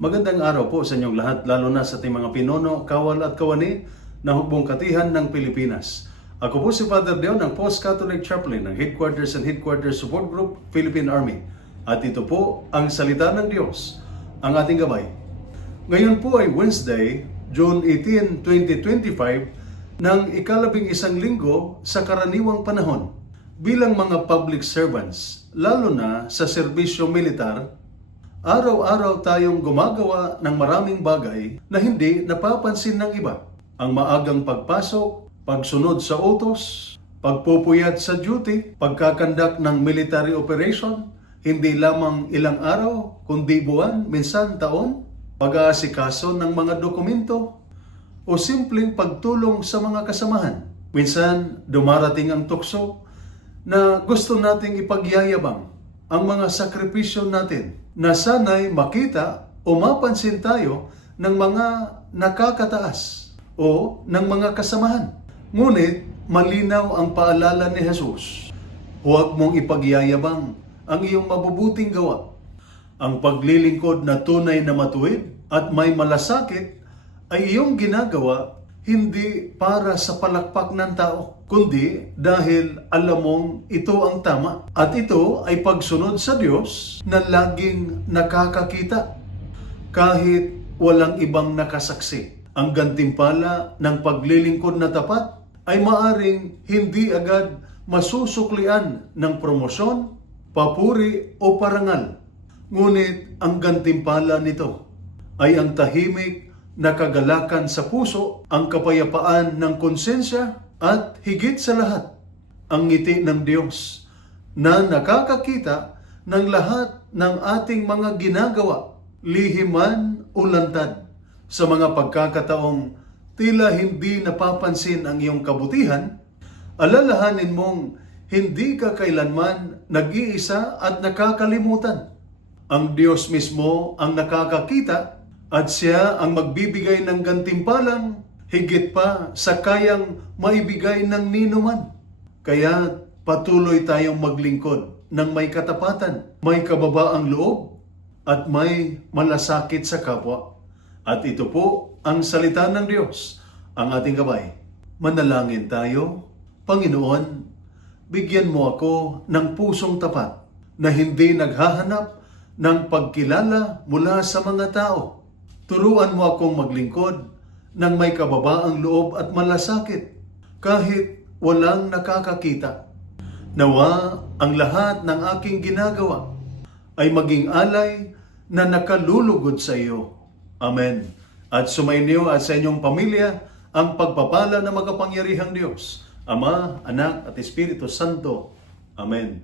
Magandang araw po sa inyong lahat, lalo na sa ating mga pinuno, kawal at kawani ng Hukbong Katihan ng Pilipinas. Ako po si Father Deo ng Post-Catholic Chaplain ng Headquarters and Headquarters Support Group, Philippine Army. At ito po ang Salita ng Diyos, ang ating gabay. Ngayon po ay Wednesday, June 18, 2025, ng ika-11 linggo sa karaniwang panahon. Bilang mga public servants, lalo na sa serbisyo militar, araw-araw tayong gumagawa ng maraming bagay na hindi napapansin ng iba. Ang maagang pagpasok, pagsunod sa utos, pagpupuyat sa duty, pagkakandak ng military operation, hindi lamang ilang araw, kundi buwan, minsan taon, pag-aasikaso ng mga dokumento, o simpleng pagtulong sa mga kasamahan. Minsan, dumarating ang tukso na gusto nating ipagyayabang ang mga sakripisyo natin na sana'y makita o mapansin tayo ng mga nakakataas o ng mga kasamahan. Ngunit malinaw ang paalala ni Jesus. Huwag mong ipagyayabang ang iyong mabubuting gawa. Ang paglilingkod na tunay na matuwid at may malasakit ay iyong ginagawa hindi para sa palakpak ng tao, kundi dahil alam mong ito ang tama. At ito ay pagsunod sa Diyos na laging nakakakita kahit walang ibang nakasaksi. Ang gantimpala ng paglilingkod na tapat ay maaring hindi agad masusuklian ng promosyon, papuri o parangal. Ngunit ang gantimpala nito ay ang tahimik na kagalakan sa puso, ang kapayapaan ng konsensya, at higit sa lahat, ang ngiti ng Diyos na nakakakita ng lahat ng ating mga ginagawa, lihiman o lantad. Sa mga pagkakataong tila hindi napapansin ang iyong kabutihan, alalahanin mong hindi ka kailanman nag-iisa at nakakalimutan. Ang Diyos mismo ang nakakakita at Siya ang magbibigay ng gantimpalang higit pa sa kayang maibigay ng ninuman. Kaya patuloy tayong maglingkod ng may katapatan, may kababaang loob, at may malasakit sa kapwa. At ito po ang salita ng Diyos, ang ating gabay. Manalangin tayo. Panginoon, bigyan mo ako ng pusong tapat na hindi naghahanap ng pagkilala mula sa mga tao. Turuan mo akong maglingkod ng may kababaang loob at malasakit kahit walang nakakakita. Nawa ang lahat ng aking ginagawa ay maging alay na nakalulugod sa iyo. Amen. At sumainyo at sa inyong pamilya ang pagpapala ng makapangyarihang Diyos, Ama, Anak at Espiritu Santo. Amen.